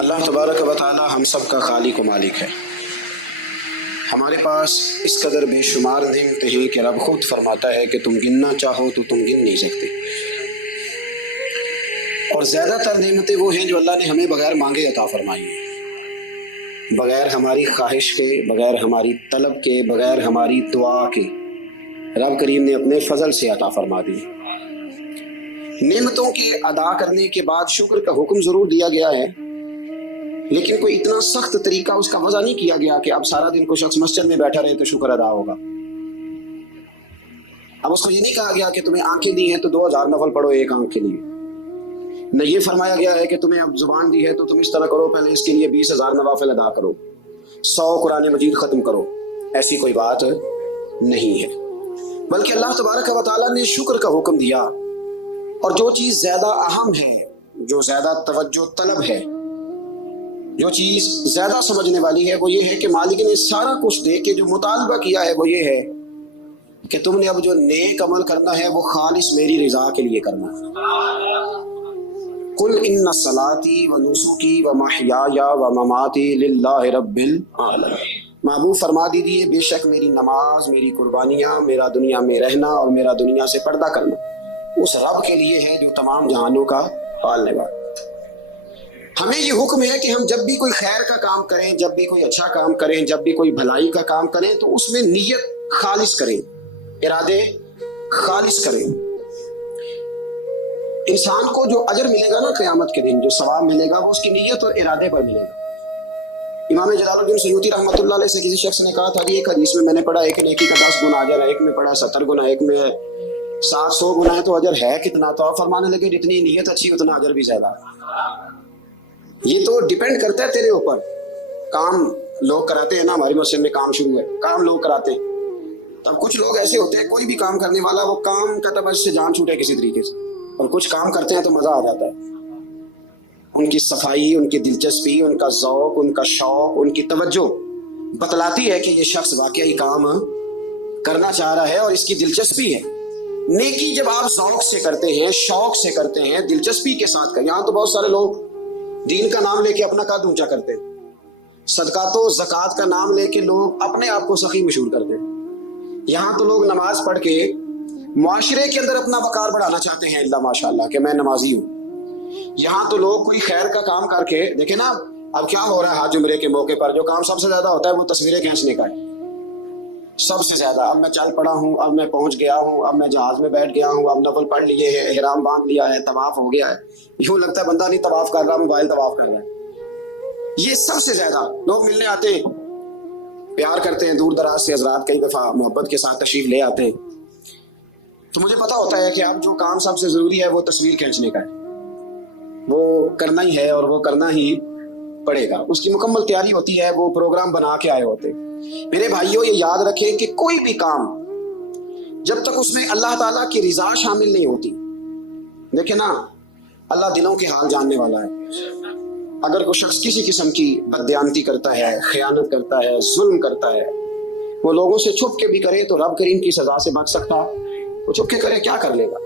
اللہ تبارک و تعالی ہم سب کا خالق و مالک ہے. ہمارے پاس اس قدر بے شمار نعمتیں ہیں کہ رب خود فرماتا ہے کہ تم گننا چاہو تو تم گن نہیں سکتے. اور زیادہ تر نعمتیں وہ ہیں جو اللہ نے ہمیں بغیر مانگے عطا فرمائی ہیں، بغیر ہماری خواہش کے، بغیر ہماری طلب کے، بغیر ہماری دعا کے رب کریم نے اپنے فضل سے عطا فرما دی. نعمتوں کے ادا کرنے کے بعد شکر کا حکم ضرور دیا گیا ہے، لیکن کوئی اتنا سخت طریقہ اس کا وضع نہیں کیا گیا کہ اب سارا دن کوئی شخص مسجد میں بیٹھا رہے تو شکر ادا ہوگا. اب اس کو یہ نہیں کہا گیا کہ تمہیں آنکھیں دی ہیں تو 2000 نفل پڑھو ایک آنکھ کے لیے. نہ یہ فرمایا گیا ہے کہ تمہیں اب زبان دی ہے تو تم اس طرح کرو، پہلے اس کے لیے 20,000 نوافل ادا کرو، 100 قرآن مجید ختم کرو. ایسی کوئی بات نہیں ہے، بلکہ اللہ تبارک و تعالیٰ نے شکر کا حکم دیا. اور جو چیز زیادہ اہم ہے، جو زیادہ توجہ طلب ہے، جو چیز زیادہ سمجھنے والی ہے، وہ یہ ہے کہ مالک نے سارا کچھ دے کے جو مطالبہ کیا ہے وہ یہ ہے کہ تم نے اب جو نیک عمل کرنا ہے وہ خالص میری رضا کے لیے کرنا ہے. قل ان صلاتی و نسکی و محیایا و مماتی للہ رب العالمین. محبوب فرما دیجیے بے شک میری نماز، میری قربانیاں، میرا دنیا میں رہنا اور میرا دنیا سے پردہ کرنا اس رب کے لیے ہے جو تمام جہانوں کا پالنے والا. ہمیں یہ حکم ہے کہ ہم جب بھی کوئی خیر کا کام کریں، جب بھی کوئی اچھا کام کریں، جب بھی کوئی بھلائی کا کام کریں تو اس میں نیت خالص کریں، ارادے خالص کریں. انسان کو جو اجر ملے گا نا قیامت کے دن، جو ثواب ملے گا وہ اس کی نیت اور ارادے پر ملے گا. امام جلال الدین سیوطی رحمۃ اللہ علیہ سے کسی شخص نے کہا تھا کہ ایک حدیث میں نے پڑھا ایک نیکی کا 10 گنا اجر ہے، ایک میں پڑھا 70 گنا، ایک میں 700 گنا ہے، تو اجر ہے کتنا؟ تو آپ فرمانے لگے جتنی نیت اچھی اتنا اجر بھی زیادہ. یہ تو ڈیپینڈ کرتا ہے تیرے اوپر. کام لوگ کراتے ہیں نا، ہماری مسجد میں کام شروع ہے، کام لوگ کراتے ہیں. تب کچھ لوگ ایسے ہوتے ہیں کوئی بھی کام کرنے والا وہ کام کا تب سے جان چھوٹے کسی طریقے سے، اور کچھ کام کرتے ہیں تو مزہ آ جاتا ہے. ان کی صفائی، ان کی دلچسپی، ان کا ذوق، ان کا شوق، ان کی توجہ بتلاتی ہے کہ یہ شخص واقعی کام کرنا چاہ رہا ہے اور اس کی دلچسپی ہے. نیکی جب آپ ذوق سے کرتے ہیں، شوق سے کرتے ہیں، دلچسپی کے ساتھ کریں. یہاں تو بہت سارے لوگ دین کا نام لے کے اپنا قد اونچا کرتے ہیں، صدقات و زکوٰۃ کا نام لے کے لوگ اپنے آپ کو سخی مشہور کرتے ہیں. یہاں تو لوگ نماز پڑھ کے معاشرے کے اندر اپنا وقار بڑھانا چاہتے ہیں، اللہ ماشاء اللہ کہ میں نمازی ہوں. یہاں تو لوگ کوئی خیر کا کام کر کے دیکھیں نا، اب کیا ہو رہا ہے حج عمرے کے موقع پر جو کام سب سے زیادہ ہوتا ہے وہ تصویریں کھینچنے کا ہے. سب سے زیادہ اب میں چل پڑا ہوں، اب میں پہنچ گیا ہوں، اب میں جہاز میں بیٹھ گیا ہوں، اب نفل پڑھ لیے ہے، احرام باندھ لیا ہے، طواف ہو گیا ہے. یوں لگتا ہے بندہ نہیں طواف کر رہا، موبائل طواف کر رہا ہے. یہ سب سے زیادہ لوگ ملنے آتے ہیں، پیار کرتے ہیں، دور دراز سے حضرات کئی دفعہ محبت کے ساتھ تشریف لے آتے ہیں. تو مجھے پتا ہوتا ہے کہ اب جو کام سب سے ضروری ہے وہ تصویر کھینچنے کا ہے، وہ کرنا ہی ہے اور وہ کرنا ہی پڑے گا. اس کی مکمل تیاری ہوتی ہے، وہ پروگرام بنا کے آئے ہوتے. میرے بھائیوں یہ یاد رکھیں کہ کوئی بھی کام جب تک اس میں اللہ تعالیٰ کی رضا شامل نہیں ہوتی، دیکھیں نا اللہ دلوں کے حال جاننے والا ہے. اگر کوئی شخص کسی قسم کی بددیانتی کرتا ہے، خیانت کرتا ہے، ظلم کرتا ہے، وہ لوگوں سے چھپ کے بھی کرے تو رب کریم کی سزا سے بچ سکتا. وہ چھپ کے کرے کیا کر لے گا؟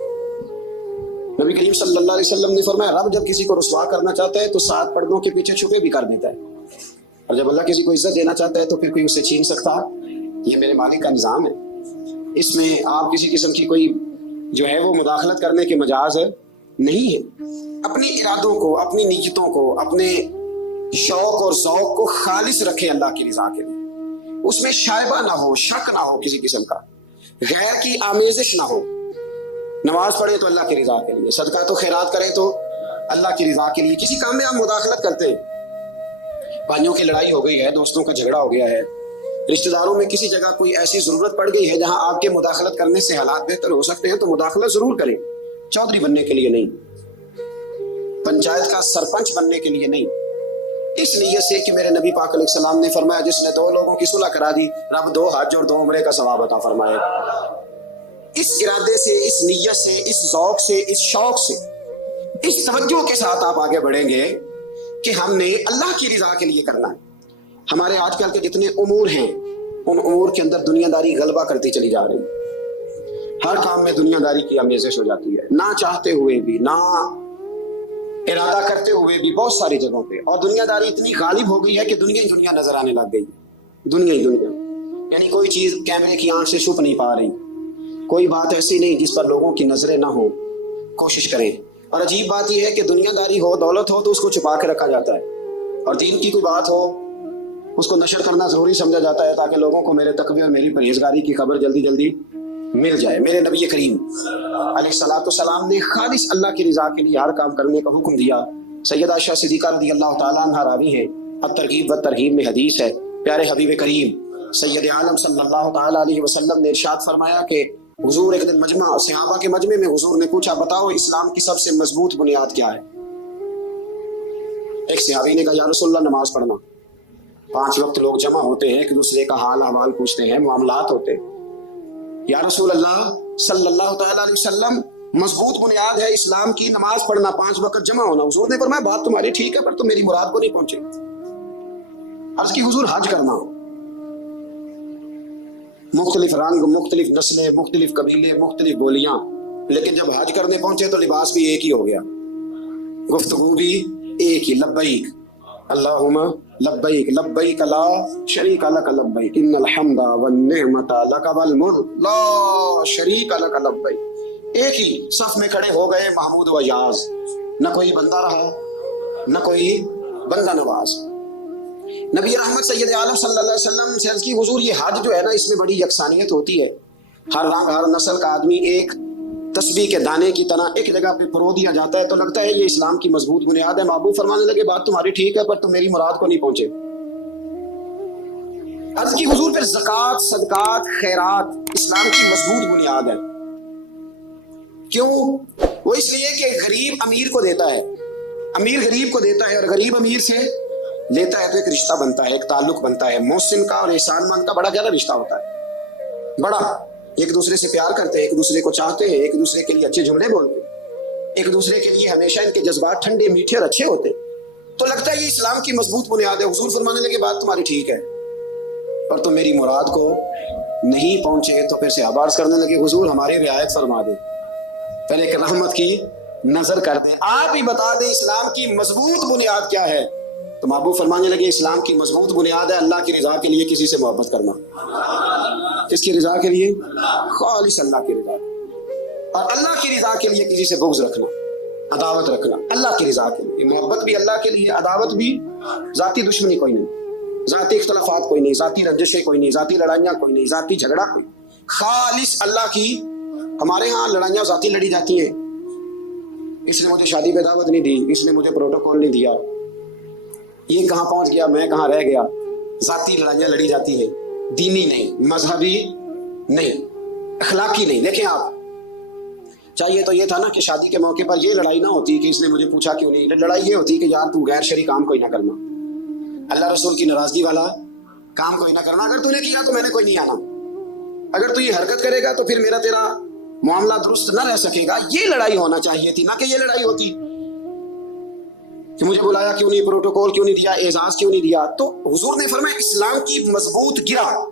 نبی کریم صلی اللہ علیہ وسلم نے فرمایا رب جب کسی کو رسوا کرنا چاہتا ہے تو 7 پردوں کے پیچھے چھپے بھی کر دیتا ہے، اور جب اللہ کسی کو عزت دینا چاہتا ہے تو پھر کوئی اسے چھین سکتا. یہ میرے مالک کا نظام ہے، اس میں آپ کسی قسم کی کوئی جو ہے وہ مداخلت کرنے کے مجاز نہیں ہے. اپنی ارادوں کو، اپنی نیتوں کو، اپنے شوق اور ذوق کو خالص رکھیں اللہ کی رضا کے لیے. اس میں شائبہ نہ ہو، شک نہ ہو، کسی قسم کا غیر کی آمیزش نہ ہو. نماز پڑھیں تو اللہ کی رضا کے لیے، صدقات و خیرات کریں تو اللہ کی رضا کے لیے. کسی کام میں آپ مداخلت کرتے ہیں، بھائیوں کی لڑائی ہو گئی ہے، دوستوں کا جھگڑا ہو گیا ہے، رشتہ داروں میں کسی جگہ کوئی ایسی ضرورت پڑ گئی ہے جہاں آپ کے مداخلت کرنے سے حالات بہتر ہو سکتے ہیں تو مداخلت ضرور کریں. چودھری بننے کے لیے نہیں، پنچایت کا سرپنچ بننے کے لیے نہیں، اس نیت سے کہ میرے نبی پاک علیہ السلام نے فرمایا جس نے 2 لوگوں کی صلح کرا دی رب 2 حج اور 2 عمرے کا ثواب عطا فرمائے. اس ارادے سے، اس نیت سے، اس ذوق سے، اس شوق سے، اس توجہ کے ساتھ آپ آگے بڑھیں گے کہ ہم نے اللہ کی رضا کے لیے کرنا ہے. ہمارے آج کل کے جتنے امور ہیں ان امور کے اندر دنیا داری غلبہ کرتی چلی جا رہی ہے. ہر کام میں دنیا داری کی آمیزش ہو جاتی ہے، نہ چاہتے ہوئے بھی، نہ ارادہ کرتے ہوئے بھی بہت ساری جگہوں پہ. اور دنیا داری اتنی غالب ہو گئی ہے کہ دنیا ہی دنیا نظر آنے لگ گئی. دنیا ہی دنیا، یعنی کوئی چیز کیمرے کی آنکھ سے چھپ نہیں پا رہی. کوئی بات ایسی نہیں جس پر لوگوں کی نظریں نہ ہو. کوشش کریں. اور عجیب بات یہ ہے کہ دنیا داری ہو، دولت ہو تو اس کو چھپا کے رکھا جاتا ہے، اور دین کی کوئی بات ہو اس کو نشر کرنا ضروری سمجھا جاتا ہے تاکہ لوگوں کو میرے تقوی اور میری پرہیزگاری کی خبر جلدی جلدی مل جائے. میرے نبی کریم علیہ الصلوۃ والسلام نے خالص اللہ کی رضا کے لیے ہر کام کرنے کا حکم دیا. سیدہ عائشہ صدیقہ رضی اللہ تعالیٰ عنہا راوی ہے، الترغیب والترہیب میں حدیث ہے. پیارے حبیب کریم سید عالم صلی اللہ تعالیٰ علیہ وسلم نے ارشاد فرمایا کہ حضور ایک دن مجمع صحابہ کے مجمع میں حضور نے پوچھا، بتاؤ اسلام کی سب سے مضبوط بنیاد کیا ہے؟ ایک صحابی نے کہا، یا رسول اللہ نماز پڑھنا. 5 وقت لوگ جمع ہوتے ہیں، ایک دوسرے کا حال احوال پوچھتے ہیں، معاملات ہوتے ہیں. یا رسول اللہ صلی اللہ تعالیٰ علیہ وسلم مضبوط بنیاد ہے اسلام کی نماز پڑھنا، 5 وقت جمع ہونا. حضور نے فرمایا بات تمہاری ٹھیک ہے پر تم میری مراد کو نہیں پہنچے. عرض کی حضور حج کرنا، مختلف رنگ، مختلف نسلیں، مختلف قبیلے، مختلف بولیاں، لیکن جب حج کرنے پہنچے تو لباس بھی ایک ہی ہو گیا، گفتگو بھی ایک ہی، لبیک اللہم لبیک لبیک لا شریک لک لبیک ان الحمد والنعمت لک والملک لا شریک لک لبیک. ایک ہی صف میں کھڑے ہو گئے محمود و یاز، نہ کوئی بندہ رہا نہ کوئی بندہ نواز. نبی رحمت سید عالم صلی اللہ علیہ وسلم سے عرض کی، حضور یہ حج جو ہے نا اس میں بڑی یکسانیت ہوتی ہے، ہر رنگ ہر نسل کا آدمی ایک تسبیح کے دانے کی طرح ایک جگہ پہ پرو دیا جاتا ہے، تو لگتا ہے یہ اسلام کی مضبوط بنیاد ہے. محبوب فرمانے لگے بات تمہاری ٹھیک ہے پر تم میری مراد کو نہیں پہنچے. عرض کی حضور پھر زکوٰۃ، صدقات، خیرات اسلام کی مضبوط بنیاد ہے. کیوں؟ وہ اس لیے کہ غریب امیر کو دیتا ہے، امیر غریب کو دیتا ہے، اور غریب امیر سے لیتا ہے تو ایک رشتہ بنتا ہے، ایک تعلق بنتا ہے. محسن کا اور احسان مند کا بڑا گہرا رشتہ ہوتا ہے، بڑا. ایک دوسرے سے پیار کرتے ہیں، ایک دوسرے کو چاہتے ہیں، ایک دوسرے کے لیے اچھے جملے بولتے ہیں، ایک دوسرے کے لیے ہمیشہ ان کے جذبات ٹھنڈے میٹھے اور اچھے ہوتے ہیں. تو لگتا ہے یہ اسلام کی مضبوط بنیاد ہے. حضور فرمانے لگے بات تمہاری ٹھیک ہے اور تم میری مراد کو نہیں پہنچے. تو پھر صحابہ عرض کرنے لگے حضور ہماری رعایت فرما دیں، پہلے ایک رحمت کی نظر کر دیں، آپ ہی بتا دیں اسلام کی مضبوط بنیاد کیا ہے. تو محبوب فرمانے لگے اسلام کی مضبوط بنیاد ہے اللہ کی رضا کے لیے کسی سے محبت کرنا. کس کی رضا کے لیے؟ خالص اللہ کی رضا. اور اللہ کی رضا کے لیے کسی سے بغض رکھنا، عداوت رکھنا اللہ کی رضا کے لیے. محبت بھی اللہ کے لیے، عداوت بھی. ذاتی دشمنی کوئی نہیں، ذاتی اختلافات کوئی نہیں، ذاتی رنجشیں کوئی نہیں، ذاتی لڑائیاں کوئی نہیں، ذاتی جھگڑا کوئی. خالص اللہ کی. ہمارے ہاں لڑائیاں ذاتی لڑی جاتی ہیں، اس نے مجھے شادی پہ دعوت نہیں دی، اس نے مجھے پروٹوکول نہیں دیا، یہ کہاں پہنچ گیا میں کہاں رہ گیا. ذاتی لڑائیاں لڑی جاتی ہیں، دینی نہیں، مذہبی نہیں، اخلاقی نہیں. لیکن آپ چاہیے تو یہ تھا نا کہ شادی کے موقع پر یہ لڑائی نہ ہوتی کہ اس نے مجھے پوچھا کیوں نہیں. لڑائی یہ ہوتی کہ یار تو غیر شرعی کام کوئی نہ کرنا، اللہ رسول کی ناراضگی والا کام کوئی نہ کرنا. اگر تو نے کیا تو میں نے کوئی نہیں آنا، اگر تو یہ حرکت کرے گا تو پھر میرا تیرا معاملہ درست نہ رہ سکے گا. یہ لڑائی ہونا چاہیے تھی، نہ کہ یہ لڑائی ہوتی کہ مجھے بلایا کیوں نہیں، پروٹوکول کیوں نہیں دیا، اعزاز کیوں نہیں دیا. تو حضور نے فرمایا اسلام کی مضبوط گرہ،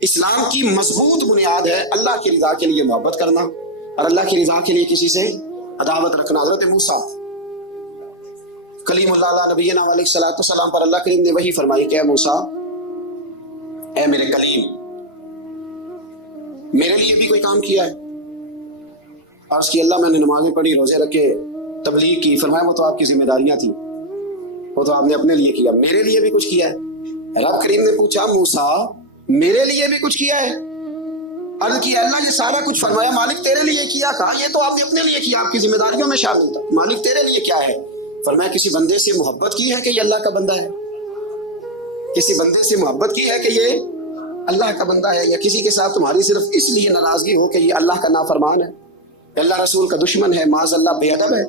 اسلام کی مضبوط بنیاد ہے اللہ کی رضا کے لیے محبت کرنا اور اللہ کی رضا کے لیے کسی سے عداوت رکھنا. حضرت موسیٰ کلیم اللہ نبینا علیہ الصلوۃ والسلام پر اللہ کریم نے وحی فرمائی کہ اے موسیٰ، اے میرے کلیم، میرے لیے بھی کوئی کام کیا ہے؟ عرض کی اللہ میں نے نمازیں پڑھی، روزے رکھے، تبلیغ کی. فرمایا وہ تو آپ کی ذمہ داریاں تھیں، وہ تو آپ نے اپنے لیے کیا، میرے لیے بھی کچھ کیا ہے؟ رب کریم نے پوچھا موسیٰ میرے لیے بھی کچھ کیا ہے؟ عرض کی اللہ یہ سارا کچھ. فرمایا مالک تیرے لیے کیا. کہا یہ تو آپ نے اپنے لیے کیا، آپ کی ذمہ داریوں میں شامل تھا. مالک تیرے لیے کیا ہے؟ فرمایا کسی بندے سے محبت کی ہے کہ یہ اللہ کا بندہ ہے، کسی بندے سے محبت کی ہے کہ یہ اللہ کا بندہ ہے، یا کسی کے ساتھ تمہاری صرف اس لیے ناراضگی ہو کہ یہ اللہ کا نافرمان ہے، اللہ رسول کا دشمن ہے، معاذ اللہ بے ادب ہے.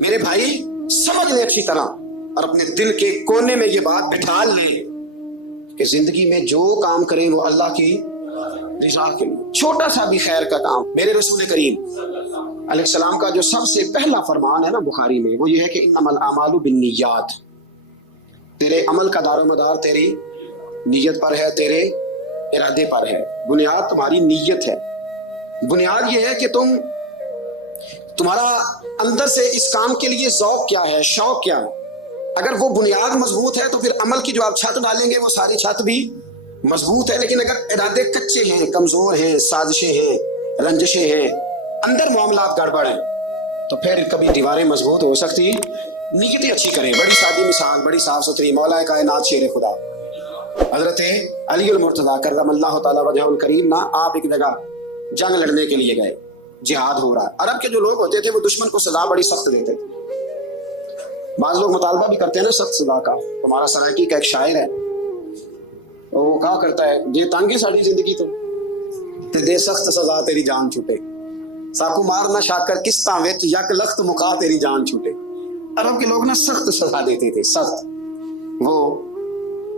میرے بھائی سمجھ لیں اچھی طرح اور اپنے دل کے کونے میں یہ بات بٹھا لیں کہ زندگی میں جو کام کریں وہ اللہ کی رضا کے لیے. چھوٹا سا بھی خیر کا کام. میرے رسول کریم علیہ السلام کا جو سب سے پہلا فرمان ہے نا بخاری میں، وہ یہ ہے کہ انما الاعمال بالنیات. تیرے عمل کا دار و مدار تیری نیت پر ہے، تیرے ارادے پر ہے. بنیاد تمہاری نیت ہے. بنیاد یہ ہے کہ تمہارا اندر سے اس کام کے لیے ذوق کیا ہے، شوق کیا ہے. اگر وہ بنیاد مضبوط ہے تو پھر عمل کی جو آپ چھت ڈالیں گے وہ ساری چھت بھی مضبوط ہے. لیکن اگر ارادے کچے ہیں، کمزور ہیں، سازشیں ہیں، رنجشیں ہیں، اندر معاملات گڑبڑ ہیں، تو پھر کبھی دیواریں مضبوط ہو سکتی. نیتی اچھی کریں. بڑی سادی مثال، بڑی صاف ستھری، مولا کائنات شیر خدا حضرت علی المرتضیٰ کرم اللہ تعالیٰ وجہ الکریم نا، آپ ایک جگہ جنگ لڑنے کے لیے گئے، جہاد ہو رہا ہے. عرب کے جو لوگ ہوتے تھے وہ دشمن کو سزا بڑی سخت دیتے تھے. بعض لوگ مطالبہ بھی کرتے ہیں نا سخت سزا کا. ہمارا سرائکی کا ایک شاعر ہے، وہ کہا کرتا ہے یہ تنگ ہے ساری زندگی تو دے سخت سزا تیری جان چھوٹے، ساکو مار نہ شاکر کستاں وچ یک لخت مکا تیری جان چھوٹے. عرب کے لوگ نا سخت سزا دیتے تھے، سخت. وہ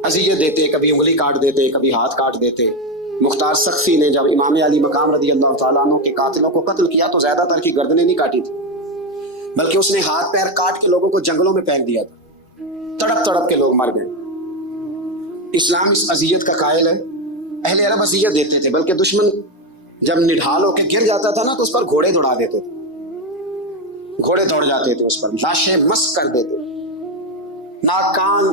اذیت دیتے، کبھی انگلی کاٹ دیتے، کبھی ہاتھ کاٹ دیتے. مختار سقفی نے جب امام علی مقام رضی اللہ تعالیٰ عنہ کے قاتلوں کو قتل کیا تو زیادہ تر کی گردنیں نہیں کاٹی تھی، بلکہ اس نے ہاتھ پیر کاٹ کے لوگوں کو جنگلوں میں پھینک دیا تھا. تڑپ تڑپ کے لوگ مر گئے. اسلام اس اذیت کا قائل ہے. اہل عرب اذیت دیتے تھے، بلکہ دشمن جب نڈھال ہو کے گر جاتا تھا نا تو اس پر گھوڑے دوڑا دیتے تھے. گھوڑے دوڑ جاتے تھے اس پر، لاشیں مسک کر دیتے، ناک کان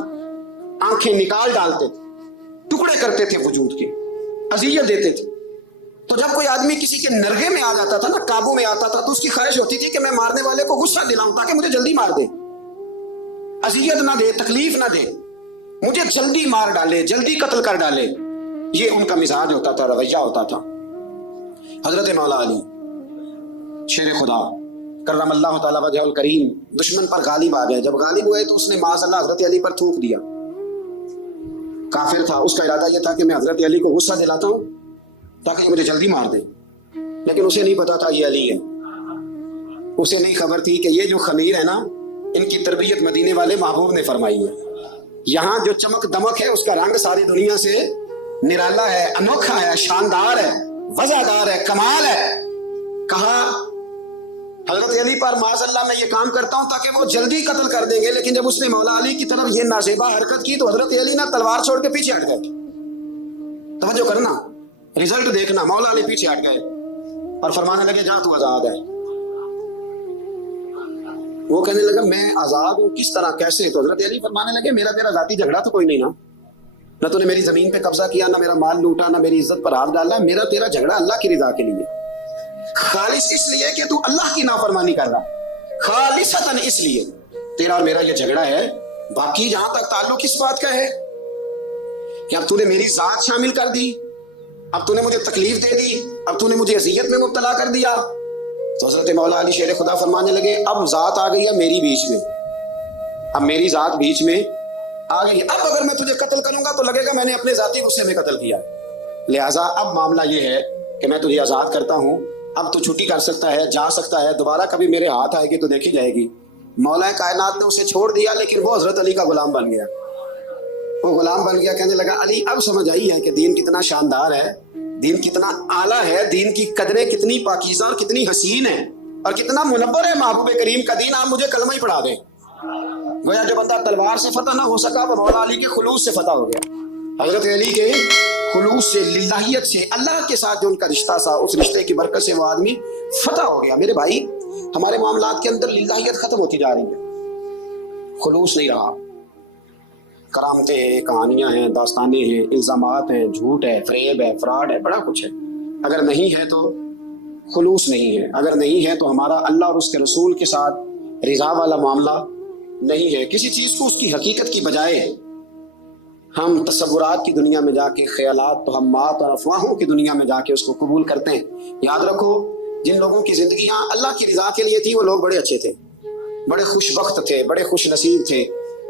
آنکھیں نکال ڈالتے تھے، ٹکڑے کرتے تھے وجود کے، اذیت دیتے تھے. تو جب کوئی آدمی کسی کے نرغے میں آ جاتا تھا نا، قابو میں آتا تھا، تو اس کی خواہش ہوتی تھی کہ میں مارنے والے کو غصہ دلاؤں تاکہ مجھے جلدی مار دے، اذیت نہ دے، تکلیف نہ دے، مجھے جلدی مار ڈالے، جلدی قتل کر ڈالے. یہ ان کا مزاج ہوتا تھا، رویہ ہوتا تھا. حضرت مولا علی شیر خدا کرم اللہ تعالیٰ وجہ الکریم دشمن پر غالب آ گئے. جب غالب ہوئے تو اس نے معاذ اللہ حضرت علی پر تھوک دیا. کافر تھا، اس کا ارادہ یہ تھا کہ میں حضرت علی کو غصہ دلاتا ہوں تاکہ مجھے جلدی مار دے. لیکن اسے نہیں پتا تھا یہ علی ہے. اسے نہیں خبر تھی کہ یہ جو خمیر ہے نا، ان کی تربیت مدینے والے محبوب نے فرمائی ہے. یہاں جو چمک دمک ہے اس کا رنگ ساری دنیا سے نرالا ہے، انوکھا ہے، شاندار ہے، وزادار ہے، کمال ہے. کہا حضرت علی پر معاذ اللہ میں یہ کام کرتا ہوں تاکہ وہ جلدی قتل کر دیں گے. لیکن جب اس نے مولا علی کی طرف یہ نازیبا حرکت کی تو حضرت علی نہ تلوار چھوڑ کے پیچھے ہٹ گئے. توجہ کرنا، رزلٹ دیکھنا. مولا علی پیچھے ہٹ گئے اور فرمانے لگے جہاں تو آزاد ہے. وہ کہنے لگا میں آزاد ہوں، کس طرح، کیسے؟ تو حضرت علی فرمانے لگے میرا تیرا ذاتی جھگڑا تو کوئی نہیں نا، نہ تو نے میری زمین پہ قبضہ کیا، نہ میرا مال لوٹا، نہ میری عزت پر ہاتھ ڈالا. میرا تیرا جھگڑا اللہ کی رضا کے لیے، خالص اس لیے کہ تو اللہ کی نافرمانی کر رہا، خالصتاً اس لیے تیرا اور میرا یہ جھگڑا ہے. باقی جہاں تک تعلق اس بات کا ہے کہ اب تو نے میری ذات شامل کر دی، اب تو نے مجھے تکلیف دے دی، اب تو نے مجھے اذیت میں مبتلا کر دیا. تو حضرت مولا علی شیر خدا فرمانے لگے اب ذات آ گئی ہے میری بیچ میں، اب میری ذات بیچ میں آ گئی. اب اگر میں تجھے قتل کروں گا تو لگے گا میں نے اپنے ذاتی غصے میں قتل کیا. لہٰذا اب معاملہ یہ ہے کہ میں تجھے آزاد کرتا ہوں، اب تو چھٹی کر سکتا ہے، جا سکتا ہے، دوبارہ کبھی میرے ہاتھ آئے گی تو دیکھی جائے گی. مولا کائنات نے اسے چھوڑ دیا، لیکن وہ حضرت علی کا غلام بن گیا. وہ غلام بن گیا. کہنے لگا علی اب سمجھ آئی ہے کہ دین کتنا شاندار ہے، دین کتنا اعلیٰ ہے، دین کی قدریں کتنی پاکیزہ اور کتنی حسین ہیں اور کتنا منور ہے محبوب کریم کا دین. آپ مجھے کلمہ ہی پڑھا دیں. گویا جو بندہ تلوار سے فتح نہ ہو سکا وہ مولا علی کے خلوص سے فتح ہو گیا. حضرت علی کے خلوص سے، للہیت سے، اللہ کے ساتھ جو ان کا رشتہ تھا اس رشتے کی برکت سے وہ آدمی فتح ہو گیا. میرے بھائی ہمارے معاملات کے اندر للہیت ختم ہوتی جا رہی ہے، خلوص نہیں رہا. کرامتیں ہیں، کہانیاں ہیں، داستانیں ہیں، الزامات ہیں، جھوٹ ہے، فریب ہے، فراڈ ہے، بڑا کچھ ہے. اگر نہیں ہے تو خلوص نہیں ہے. اگر نہیں ہے تو ہمارا اللہ اور اس کے رسول کے ساتھ رضا والا معاملہ نہیں ہے. کسی چیز کو اس کی حقیقت کی بجائے ہم تصورات کی دنیا میں جا کے، خیالات، توہمات اور افواہوں کی دنیا میں جا کے اس کو قبول کرتے ہیں. یاد رکھو جن لوگوں کی زندگیاں اللہ کی رضا کے لیے تھی وہ لوگ بڑے اچھے تھے، بڑے خوش بخت تھے، بڑے خوش نصیب تھے.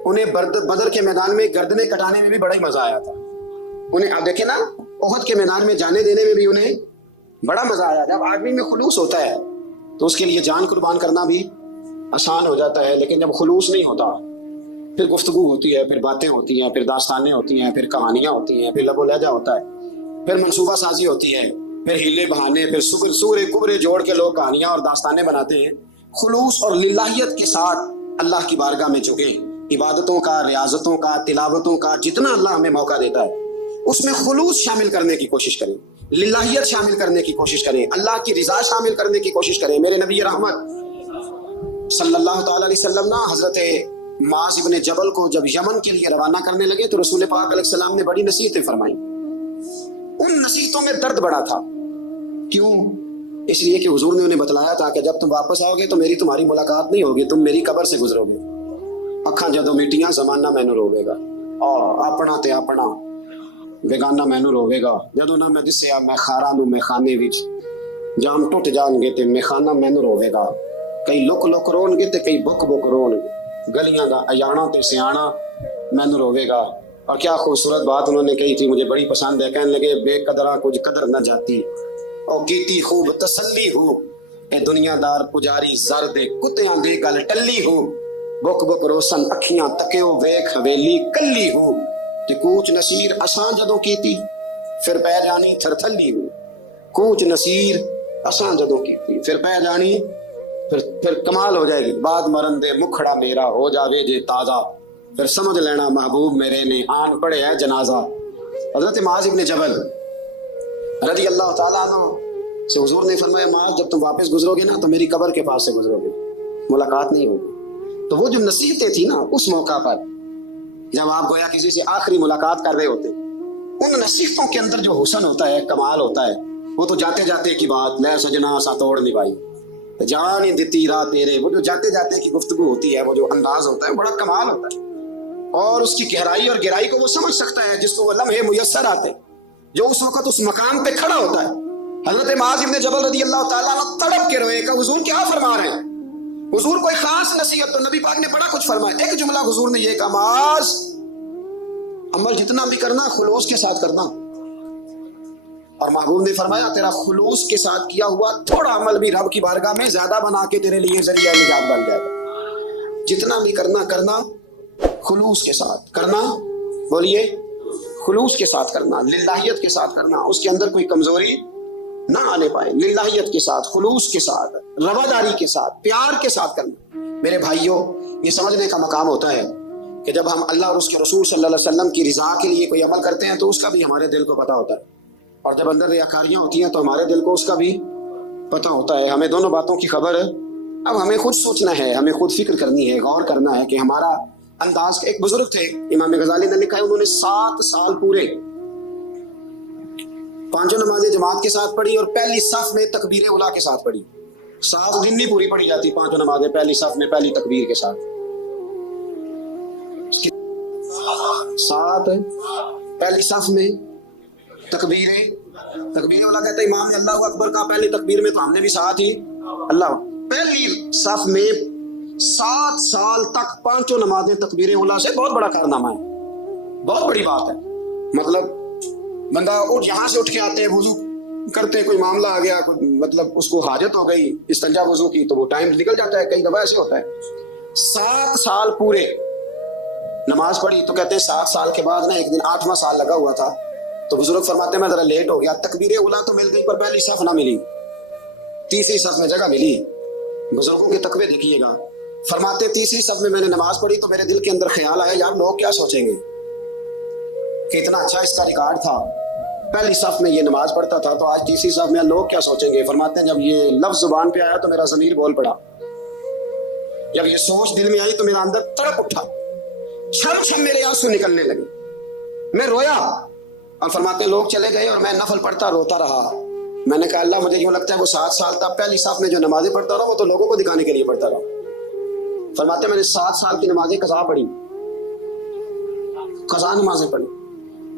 انہیں بدر کے میدان میں گردنیں کٹانے میں بھی بڑا ہی مزہ آیا تھا. انہیں آپ دیکھیں نا، احد کے میدان میں جانے دینے میں بھی انہیں بڑا مزہ آیا. جب آدمی میں خلوص ہوتا ہے تو اس کے لیے جان قربان کرنا بھی آسان ہو جاتا ہے. لیکن جب خلوص نہیں ہوتا پھر گفتگو ہوتی ہے، پھر باتیں ہوتی ہیں، پھر داستانیں ہوتی ہیں، پھر کہانیاں ہوتی ہیں، پھر لب و لہجہ ہوتا ہے، پھر منصوبہ سازی ہوتی ہے، پھر ہیلے بہانے، پھر سورے کبرے جوڑ کے لوگ کہانیاں اور داستانیں بناتے ہیں. خلوص اور للہیت کے ساتھ اللہ کی بارگاہ میں جھکے، عبادتوں کا، ریاضتوں کا، تلاوتوں کا جتنا اللہ ہمیں موقع دیتا ہے اس میں خلوص شامل کرنے کی کوشش کریں، للہیت شامل کرنے کی کوشش کریں، اللہ کی رضا شامل کرنے کی کوشش کریں. میرے نبی رحمت صلی اللہ تعالی علیہ وسلم نا حضرت معاذ ابن جبل کو جب یمن کے لیے روانہ کرنے لگے تو رسول پاک علیہ السلام نے بڑی نصیحتیں فرمائیں. ان نصیحتوں میں درد بڑا تھا. کیوں؟ اس لیے کہ حضور نے انہیں بتلایا تھا کہ جب تم واپس آؤ گے تو میری تمہاری ملاقات نہیں ہوگی, تم میری قبر سے گزرو گے. اکھاں جدوں میٹیاں زمانہ مینوں روے گا, اور اپنا تے اپنا بیگانہ مینوں روے گا. جدوں نہ میں دسیا میں خاراں نوں میخانے وچ جام ٹوٹ جان گے تے میخانہ مینوں روے گا. کئی لک لک رون گے تے کئی بک بک رون گے. گلیاں دا اجانا تے سیانا مینوں روے گا. اور کیا خوبصورت بات انہوں نے کہی تھی, مجھے بڑی پسند ہے. کہنے لگے بے قدرہ کچھ قدر نہ جاتی, اور کیتی خوب تسلی ہو اے دنیا دار پجاری زر دے کتیاں دے گل ٹلی ہو. بک بک روسن اکھیاں تکیو ویکھ حویلی کلی ہو. تے کوچ نصیر اساں جدوں کیتی پھر پہ جانی تھرتھلی ہو. کوچ نصیر اساں جدوں کیتی پھر پہ جانی پھر کمال ہو جائے گی. بعد مرن دے مکھڑا میرا ہو جاوے جے تازہ, پھر سمجھ لینا محبوب میرے نے آن پڑے ہے جنازہ. حضرت معاذ ابن جبل رضی اللہ تعالیٰ عنہ سے حضور نے فرمایا, معاذ جب تم واپس گزرو گے نا تو میری قبر کے پاس سے گزرو گے, ملاقات نہیں ہوگی. تو وہ جو نصیحتیں تھی نا اس موقع پر جب آپ گویا کسی سے آخری ملاقات کر رہے ہوتے, ان نصیحتوں کے اندر جو حسن ہوتا ہے, کمال ہوتا ہے, وہ تو جاتے جاتے کی بات لے سجنا سا توڑ نبھائی جان ہی دیتی راہ تیرے, وہ جو جاتے جاتے کی گفتگو ہوتی ہے, وہ جو انداز ہوتا ہے بڑا کمال ہوتا ہے. اور اس کی گہرائی اور گہرائی کو وہ سمجھ سکتا ہے جس کو وہ لمحے میسر آتے, جو اس وقت اس مقام پہ کھڑا ہوتا ہے. حضرت معاذ ابن جبل رضی اللہ تعالیٰ عنہ تڑپ کے روئے کہ حضور کیا فرما رہے ہیں. حضور کوئی خاص نصیحت تو نبی پاک نے بڑا کچھ فرمایا. ایک جملہ حضور نے یہ کہا, معاذ عمل جتنا بھی کرنا خلوص کے ساتھ کرنا. اور محبوب نے فرمایا تیرا خلوص کے ساتھ کیا ہوا تھوڑا عمل بھی رب کی بارگاہ میں زیادہ بنا کے تیرے لیے ذریعہ نجات بن جائے گا. جتنا بھی کرنا خلوص کے ساتھ کرنا. بولیے, خلوص کے ساتھ کرنا, للہیت کے ساتھ کرنا, اس کے اندر کوئی کمزوری نہ آنے پائے. للہیت کے ساتھ, خلوص کے ساتھ, رواداری کے ساتھ, پیار کے ساتھ کرنا. میرے بھائیوں, یہ سمجھنے کا مقام ہوتا ہے کہ جب ہم اللہ اور اس کے رسول صلی اللہ علیہ وسلم کی رضا کے لیے کوئی عمل کرتے ہیں تو اس کا بھی ہمارے دل کو پتہ ہوتا ہے, اور جب اندر ریاکاریاں ہوتی ہیں تو ہمارے دل کو اس کا بھی پتہ ہوتا ہے. ہمیں دونوں باتوں کی خبر ہے. اب ہمیں خود سوچنا ہے, ہمیں خود فکر کرنی ہے, غور کرنا ہے کہ ہمارا انداز. ایک بزرگ تھے امام غزالی نے لکھا ہے, انہوں نے 7 سال پورے 5 نمازیں جماعت کے ساتھ پڑھی اور پہلی صف میں تکبیر اولیٰ کے ساتھ پڑھی. 7 دن نہیں پوری پڑھی جاتی 5 نمازیں پہلی صف میں پہلی تکبیر کے ساتھ. 7 پہلی صف میں تکبیر اولیٰ کہتا ہے امام نے اللہ اکبر کہا پہلی تکبیر میں, تو ہم نے بھی ساتھ ہی اللہ. پہلی صف میں 7 سال تک 5 نمازیں تکبیر اولیٰ سے بہت بڑا کارنامہ ہے, بہت بڑی بات ہے. مطلب بندہ یہاں سے اٹھ کے آتے ہیں, وضو کرتے, کوئی معاملہ آ گیا, مطلب اس کو حاجت ہو گئی استنجا وضو کی, تو وہ ٹائم نکل جاتا ہے. کئی دفعہ ایسے ہوتا ہے. 7 سال پورے نماز پڑھی. تو کہتے ہیں 7 سال کے بعد نا ایک دن 8واں سال لگا ہوا تھا, تو بزرگ فرماتے ہیں میں ذرا لیٹ ہو گیا, تکبیر اولیٰ تو مل گئی پر پہلی صف نہ ملی, تیسری صف میں جگہ ملی. بزرگوں کے تقوی دیکھیے گا. فرماتے تیسری صف میں نے نماز پڑھی تو میرے دل کے اندر خیال آیا یار لوگ کیا سوچیں گے کہ اتنا اچھا اس کا ریکارڈ تھا, پہلی صف میں یہ نماز پڑھتا تھا, تو آج تیسری صف میں لوگ کیا سوچیں گے. فرماتے ہیں جب یہ لفظ زبان پہ آیا تو میرا ضمیر بول پڑا, جب یہ سوچ دل میں آئی تو میرا اندر تڑپ اٹھا, چھم چھم میرے آنسو نکلنے لگے, میں رویا. اور فرماتے ہیں لوگ چلے گئے اور میں نفل پڑھتا روتا رہا. میں نے کہا اللہ مجھے یوں لگتا ہے وہ 7 سال تک پہلی صف میں جو نمازیں پڑھتا رہا وہ تو لوگوں کو دکھانے کے لیے پڑھتا رہا. فرماتے ہیں میں نے 7 سال کی نمازیں قضا پڑھی, قضا نمازیں پڑھی,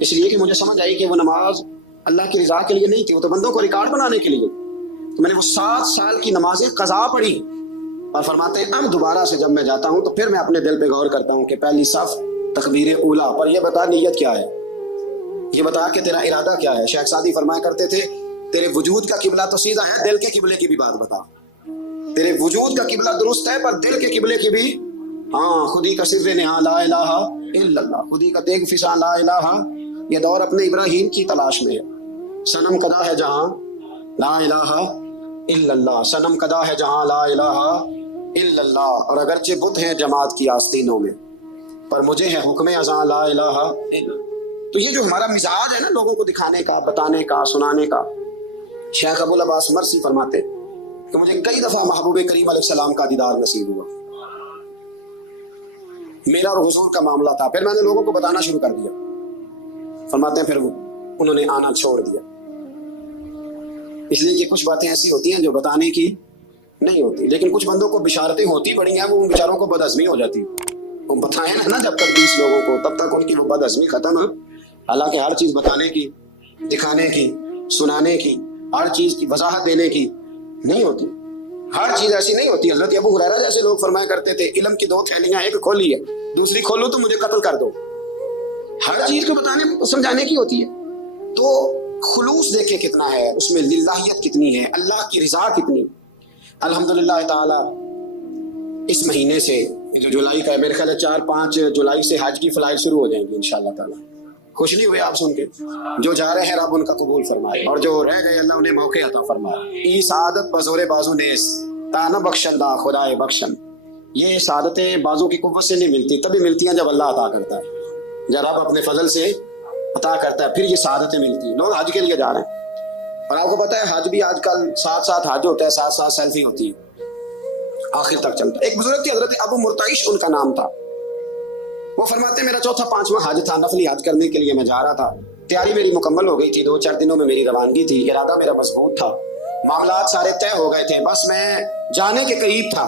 اس لیے کہ مجھے سمجھ آئی کہ وہ نماز اللہ کی رضا کے لیے نہیں تھی, وہ تو بندوں کو ریکارڈ بنانے کے لیے. تو میں نے وہ 7 سال کی نمازیں قضا پڑھی. اور فرماتے ہیں اب دوبارہ سے جب میں جاتا ہوں تو پھر میں اپنے دل پہ غور کرتا ہوں کہ پہلی صف تکبیر اولیٰ پر, یہ بتا نیت کیا ہے, یہ بتا کہ تیرا ارادہ کیا ہے. شیخ سعدی فرمایا کرتے تھے تیرے وجود کا قبلہ تو سیدھا ہے, دل کے قبلے کی بھی بات بتا. تیرے وجود کا قبلہ درست ہے پر دل کے قبلے کی بھی, ہاں خودی کا سر نہاں لا الہ الا اللہ, خودی کا تیغ فساں لا الہ, یہ دور اپنے ابراہیم کی تلاش میں ہے. صنم کدا ہے جہاں لا الہ الا اللہ, صنم کدا ہے جہاں لا الہ الا اللہ. اور اگرچہ بت ہیں جماعت کی آستینوں میں پر مجھے ہے حکم ازاں لا الہ الا اللہ. تو یہ جو ہمارا مزاج ہے نا لوگوں کو دکھانے کا, بتانے کا, سنانے کا, شیخ ابو العباس مرسی فرماتے کہ مجھے کئی دفعہ محبوب کریم علیہ السلام کا دیدار نصیب ہوا. میرا اور حضور کا معاملہ تھا. پھر میں نے لوگوں کو بتانا شروع کر دیا. فرماتے ہیں پھر انہوں نے آنا چھوڑ دیا، اس لیے کہ کچھ باتیں ایسی ہوتی ہیں جو بتانے کی نہیں ہوتی، لیکن کچھ بندوں کو بشارتیں ہوتی بڑی ہیں، وہ ان بیچاروں کو بد ہضمی ہو جاتی. وہ بتائیں نا جب تک 20 لوگوں کو، تب تک ان کی بد ہضمی ختم ہے. حالانکہ ہر چیز بتانے کی، دکھانے کی، سنانے کی، ہر چیز کی وضاحت دینے کی نہیں ہوتی. ہر چیز ایسی نہیں ہوتی. حضرت ابو ہریرہ جیسے لوگ فرمایا کرتے تھے علم کی 2 تھیلیاں، ایک کھولی ہے، دوسری کھولو تو مجھے قتل کر دو. ہر چیز کو بتانے سمجھانے کی ہوتی ہے. تو خلوص دیکھے کتنا ہے اس میں، للہیت کتنی ہے، اللہ کی رضا کتنی. الحمدللہ تعالی اس مہینے سے جو جولائی کا ہے، میرے خیال ہے 4-5 جولائی سے حج کی فلائٹ شروع ہو جائیں گی انشاءاللہ تعالی. خوش نہیں ہوئے آپ سن کے؟ جو جا رہے ہیں رب ان کا قبول فرمائے، اور جو رہ گئے اللہ انہیں موقع عطا فرمائے. ای سعادت بزور بازو نیس تانا بخشن دا خدائے بخشن. یہ سعادتیں بازو کی قوت سے نہیں ملتی، تبھی ملتی ہیں جب اللہ عطا کرتا ہے، جب رب اپنے فضل سے عطا کرتا ہے، پھر یہ سعادتیں ملتی ہیں. لوگ حج کے لیے جا رہے ہیں، اور آپ کو پتہ ہے حج بھی آج کل ساتھ حج ہوتا ہے، ساتھ سیلفی ہوتی ہے، آخر تک چلتا ہے. ایک بزرگ تھے حضرت ابو مرتعش ان کا نام تھا. وہ فرماتے میرا 4تھا-5واں حج تھا، نفلی حج کرنے کے لیے میں جا رہا تھا. تیاری میری مکمل ہو گئی تھی، 2-4 دنوں میں میری روانگی تھی. ارادہ میرا مضبوط تھا، معاملات سارے طے ہو گئے تھے، بس میں جانے کے قریب تھا.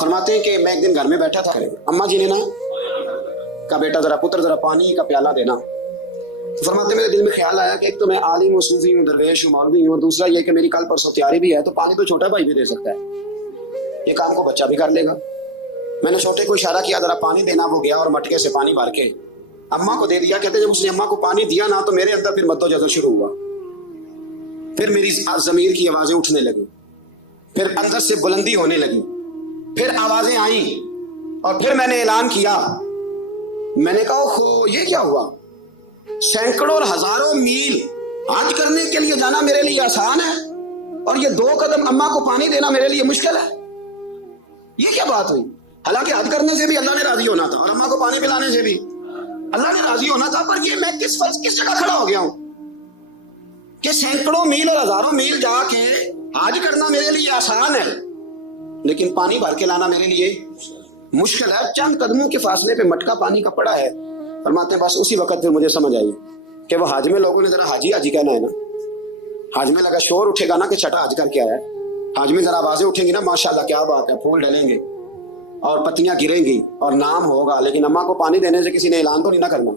فرماتے ہیں کہ میں ایک دن گھر میں بیٹھا تھا، اماں جی نے نا کہا بیٹا ذرا پتر ذرا پانی کا پیالہ دینا. فرماتے میرے دل میں خیال آیا کہ ایک تو میں عالم و صوفی ہوں، درویش ہوں، مولوی ہوں، اور دوسرا یہ کہ میری کل پرسوں تیاری بھی ہے، تو پانی تو چھوٹا بھائی بھی دے سکتا ہے، یہ کام کو بچہ بھی کر لے گا. میں نے چھوٹے کو اشارہ کیا ذرا پانی دینا. وہ گیا اور مٹکے سے پانی بھر کے اماں کو دے دیا. کہتے جب اس نے اماں کو پانی دیا نا تو میرے اندر پھر مدوجہد شروع ہوا. پھر میری ضمیر کی آوازیں اٹھنے لگی، پھر اندر سے بلندی ہونے لگی، پھر آوازیں آئیں، اور پھر میں نے اعلان کیا. میں نے کہا یہ کیا ہوا؟ سینکڑوں اور ہزاروں میل حج کرنے کے لیے جانا میرے لیے آسان ہے، اور یہ 2 قدم اماں کو پانی دینا میرے لیے مشکل ہے. یہ کیا بات ہوئی؟ حالانکہ حج کرنے سے بھی اللہ نے راضی ہونا تھا، اور اماں کو پانی پلانے سے بھی اللہ نے راضی ہونا تھا. پر یہ میں کس جگہ کھڑا ہو گیا ہوں کہ سینکڑوں میل اور ہزاروں میل جا کے حج کرنا میرے لیے آسان ہے، لیکن پانی بھر کے لانا میرے لیے مشکل ہے. چند قدموں کے فاصلے پہ مٹکا پانی کا پڑا ہے. فرماتے ہیں بس اسی وقت پھر مجھے سمجھ آئی کہ وہ حج میں لوگوں نے ذرا حاجی حاجی کہنا ہے نا. حج میں لگا شور اٹھے گا نا کہ چھٹا حج کر کے آیا ہے. حج میں ذرا آوازیں اٹھیں گی نا، ماشاءاللہ کیا بات ہے، پھول ڈلیں گے اور پتیاں گریں گی اور نام ہوگا. لیکن اماں کو پانی دینے سے کسی نے اعلان تو نہیں نہ کرنا،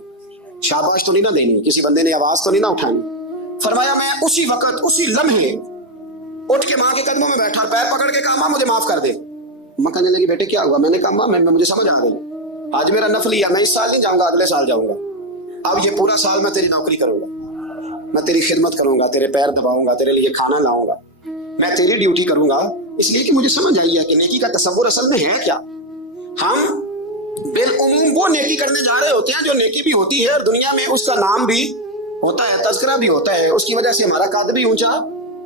شاباش تو نہیں نہ دینی، کسی بندے نے آواز تو نہیں نہ اٹھانی. فرمایا میں اسی وقت اسی لمحے اٹھ کے ماں کے قدموں میں بیٹھا، پیر پکڑ کے کہا ماں مجھے معاف کر دے. ماں کہنے لگی بیٹے کیا ہوا؟ میں نے کہا ماں مجھے سمجھ آ گئی، آج میرا نفلی ہے، میں اس سال نہیں جاؤں گا، اگلے سال جاؤں گا. اب یہ پورا سال میں تیری نوکری کروں گا، میں تیری خدمت کروں گا، تیرے پیر دباؤں گا، تیرے لیے کھانا لاؤں گا، میں تیری ڈیوٹی کروں گا. اس لیے کہ مجھے سمجھ آئی ہے کہ نیکی کا تصور اصل میں ہے کیا. ہم بالعموم وہ نیکی کرنے جا رہے ہوتے ہیں جو نیکی بھی ہوتی ہے اور دنیا میں اس کا نام بھی ہوتا ہے، تذکرہ بھی ہوتا ہے، اس کی وجہ سے ہمارا قد بھی اونچا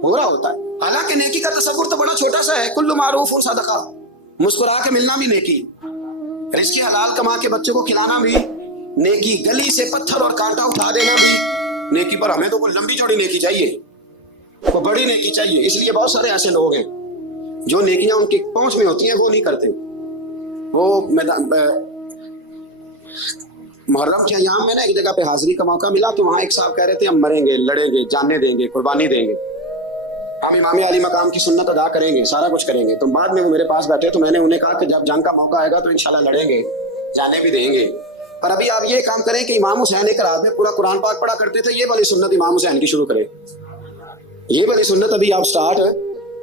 ہو رہا ہوتا ہے. حالانکہ نیکی کا تصور تو بڑا چھوٹا سا ہے. کل معروف اور صدقہ، مسکرا کے ملنا بھی نیکی، رزق حلال کما کے بچوں کو کھلانا بھی نیکی، گلی سے پتھر اور کانٹا اٹھا دینا بھی نیکی. پر ہمیں تو کوئی لمبی چوڑی نیکی چاہیے، کوئی بڑی نیکی چاہیے. اس لیے بہت سارے ایسے لوگ ہیں جو نیکیاں ان کی پہنچ میں ہوتی ہیں وہ نہیں کرتے. وہ محرم کے ایام میں نا ایک جگہ پہ حاضری کا موقع ملا، تو وہاں ایک صاحب کہہ رہے تھے ہم مریں گے، لڑیں گے، جانیں دیں گے، قربانی دیں گے، ہم امام علی مقام کی سنت ادا کریں گے، سارا کچھ کریں گے. تو بعد میں وہ میرے پاس بیٹھے تو میں نے انہیں کہا کہ جب جنگ کا موقع آئے گا تو انشاءاللہ لڑیں گے، جانے بھی دیں گے. پر ابھی آپ یہ کام کریں کہ امام حسین ایک رات میں پورا قرآن پاک پڑھا کرتے تھے، یہ والی سنت امام حسین کی شروع کریں. یہ والی سنت ابھی آپ سٹارٹ،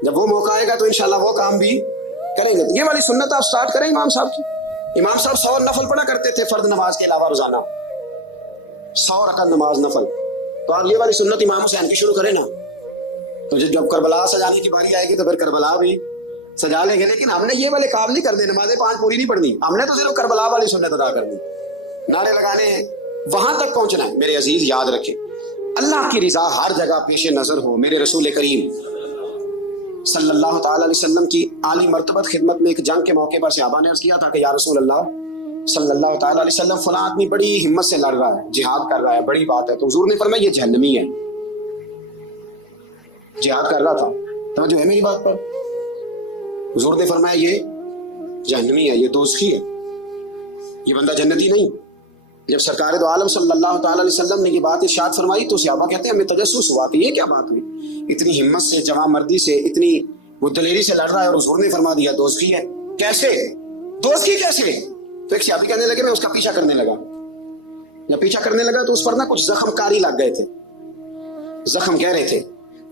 جب وہ موقع آئے گا تو انشاءاللہ وہ کام بھی کریں گے. یہ والی سنت آپ سٹارٹ کریں امام صاحب کی. امام صاحب 100 نفل پڑھا کرتے تھے فرض نماز کے علاوہ روزانہ، 100 رکعت نماز نفل. تو آپ یہ والی سنت امام حسین کی شروع کریں نا. تو جب کربلا سجانے کی باری آئے گی تو پھر کربلا بھی سجا لیں گے. لیکن ہم نے یہ والے کام نہیں کرنے، نمازیں 5 پوری نہیں پڑھنی، ہم نے تو صرف کربلا والی سنت ادا کرنی، نعرے لگانے ہیں، وہاں تک پہنچنا ہے. میرے عزیز یاد رکھیں، اللہ کی رضا ہر جگہ پیش نظر ہو. میرے رسول کریم صلی اللہ تعالی علیہ وسلم کی عالی مرتبت خدمت میں ایک جنگ کے موقع پر صحابہ نے عرض کیا تھا کہ یا رسول اللہ صلی اللہ تعالی علیہ وسلم فلاں آدمی بڑی ہمت سے لڑ رہا ہے، جہاد کر رہا ہے، بڑی بات ہے. تو حضور نے فرمایا یہ جہنمی ہے، جہاد کر رہا تھا توجہ ہے میری بات پر؟ حضور نے فرمایا یہ جہنمی ہے، یہ دوزخی ہے، یہ بندہ جنتی نہیں۔ جب سرکار دو عالم صلی اللہ تعالی علیہ وسلم نے یہ بات ارشاد فرمائی تو صحابہ کہتے ہیں ہمیں تجسس ہوا کہ یہ کیا بات ہوئی، اتنی ہمت سے، جوان مردی سے، اتنی وہ دلیری سے لڑ رہا ہے اور حضور نے فرما دیا دوزخی ہے۔ کیسے دوزخی کیسے؟ تو ایک صحابی کہنے لگے میں اس کا پیچھا کرنے لگا، جب پیچھا کرنے لگا تو اس پر کچھ زخم کاری لگ گئے تھے، زخم کہہ رہے تھے،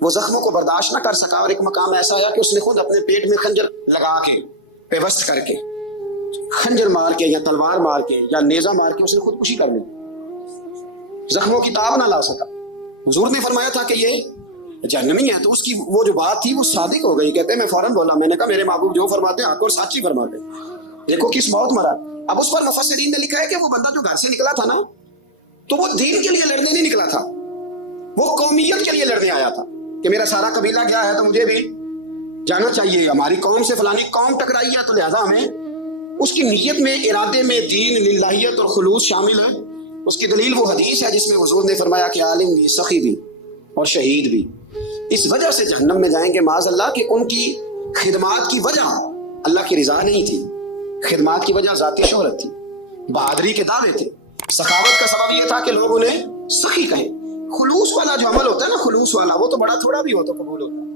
وہ زخموں کو برداشت نہ کر سکا اور ایک مقام ایسا آیا کہ اس نے خود اپنے پیٹ میں خنجر لگا کے، پیوست کر کے، خنجر مار کے یا تلوار مار کے یا نیزہ مار کے اس نے خودکشی کر لی، زخموں کی تاب نہ لا سکا۔ حضور نے فرمایا تھا کہ یہ جہنمی ہے، تو اس کی وہ جو بات تھی وہ صادق ہو گئی۔ کہتے ہیں میں فوراً بولا، میں نے کہا میرے محبوب جو فرماتے ہیں حق اور سچ ہی فرماتے ہیں، دیکھو کس موت مرا۔ اب اس پر مفسرین نے لکھا ہے کہ وہ بندہ جو گھر سے نکلا تھا نا، تو وہ دین کے لیے لڑنے نہیں نکلا تھا، وہ قومیت کے لیے لڑنے آیا تھا کہ میرا سارا قبیلہ گیا ہے تو مجھے بھی جانا چاہیے، ہماری قوم سے فلانی قوم ٹکرائی ہے تو لہذا ہمیں۔ اس کی نیت میں، ارادے میں دین، للہیت اور خلوص شامل ہے۔ اس کی دلیل وہ حدیث ہے جس میں حضور نے فرمایا کہ عالم بھی، سخی بھی اور شہید بھی اس وجہ سے جہنم میں جائیں گے معاذ اللہ کہ ان کی خدمات کی وجہ اللہ کی رضا نہیں تھی، خدمات کی وجہ ذاتی شہرت تھی، بہادری کے دعوے تھے، سخاوت کا سبب یہ تھا کہ لوگ انہیں سخی کہیں۔ خلوص والا جو عمل ہوتا ہے نا، خلوص والا، وہ تو بڑا تھوڑا بھی ہو تو قبول ہوتا ہے۔